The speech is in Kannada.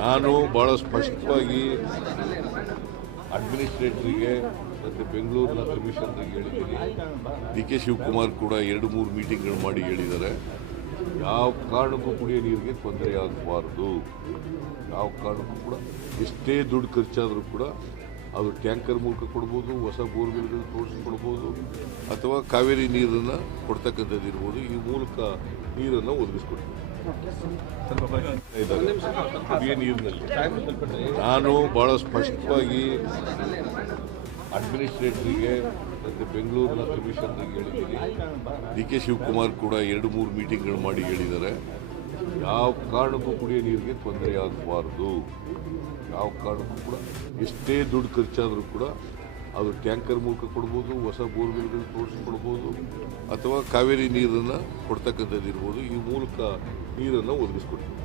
ನಾನು ಬಹಳ ಸ್ಪಷ್ಟವಾಗಿ ಅಡ್ಮಿನಿಸ್ಟ್ರೇಟರಿಗೆ ಮತ್ತು ಬೆಂಗಳೂರಿನ ಕಮಿಷನರಿಗೆ ಹೇಳಿದ್ದೀನಿ. ಡಿ ಕೆ ಶಿವಕುಮಾರ್ ಕೂಡ ಎರಡು ಮೂರು ಮೀಟಿಂಗ್ಗಳು ಮಾಡಿ ಹೇಳಿದ್ದಾರೆ. ಯಾವ ಕಾರಣಕ್ಕೂ ಕುಡಿಯೋ ನೀರಿಗೆ ತೊಂದರೆ ಆಗಬಾರ್ದು. ಯಾವ ಕಾರಣಕ್ಕೂ ಕೂಡ ಎಷ್ಟೇ ದುಡ್ಡು ಖರ್ಚಾದರೂ ಕೂಡ ಅದು ಟ್ಯಾಂಕರ್ ಮೂಲಕ ಕೊಡ್ಬೋದು, ಹೊಸ ಬೋರ್ವೆಲ್ಗಳು ತೋರಿಸಿಕೊಡ್ಬೋದು, ಅಥವಾ ಕಾವೇರಿ ನೀರನ್ನು ಕೊಡ್ತಕ್ಕಂಥದ್ದು ಇರ್ಬೋದು, ಈ ಮೂಲಕ ನೀರನ್ನು ಒದಗಿಸ್ಕೊಡ್ತೀವಿ. ನೀರಿನಲ್ಲಿ. ನಾನು ಬಹಳ ಸ್ಪಷ್ಟವಾಗಿ ಅಡ್ಮಿನಿಸ್ಟ್ರೇಟರಿಗೆ ಮತ್ತು ಬೆಂಗಳೂರಿನ ಕಮಿಷನರ್ಗೆ ಹೇಳಿದ್ದೀನಿ. ಡಿ ಕೆ ಶಿವಕುಮಾರ್ ಕೂಡ ಎರಡು ಮೂರು ಮೀಟಿಂಗ್ಗಳು ಮಾಡಿ ಹೇಳಿದ್ದಾರೆ. ಯಾವ ಕಾರಣಕ್ಕೂ ಕುಡಿಯೋ ನೀರಿಗೆ ತೊಂದರೆ ಆಗಬಾರ್ದು. ಯಾವ ಕಾರಣಕ್ಕೂ ಕೂಡ ಎಷ್ಟೇ ದುಡ್ಡು ಖರ್ಚಾದರೂ ಕೂಡ ಅದು ಟ್ಯಾಂಕರ್ ಮೂಲಕ ಕೊಡ್ಬೋದು, ಹೊಸ ಬೋರ್ವೆಲ್ಗಳು ತೋರಿಸ್ಕೊಡ್ಬೋದು, ಅಥವಾ ಕಾವೇರಿ ನೀರನ್ನು ಕೊಡ್ತಕ್ಕಂಥದ್ದು ಇರ್ಬೋದು ಈ ಮೂಲಕ ನೀರನ್ನು ಒದಗಿಸ್ಕೊಡ್ತೀವಿ.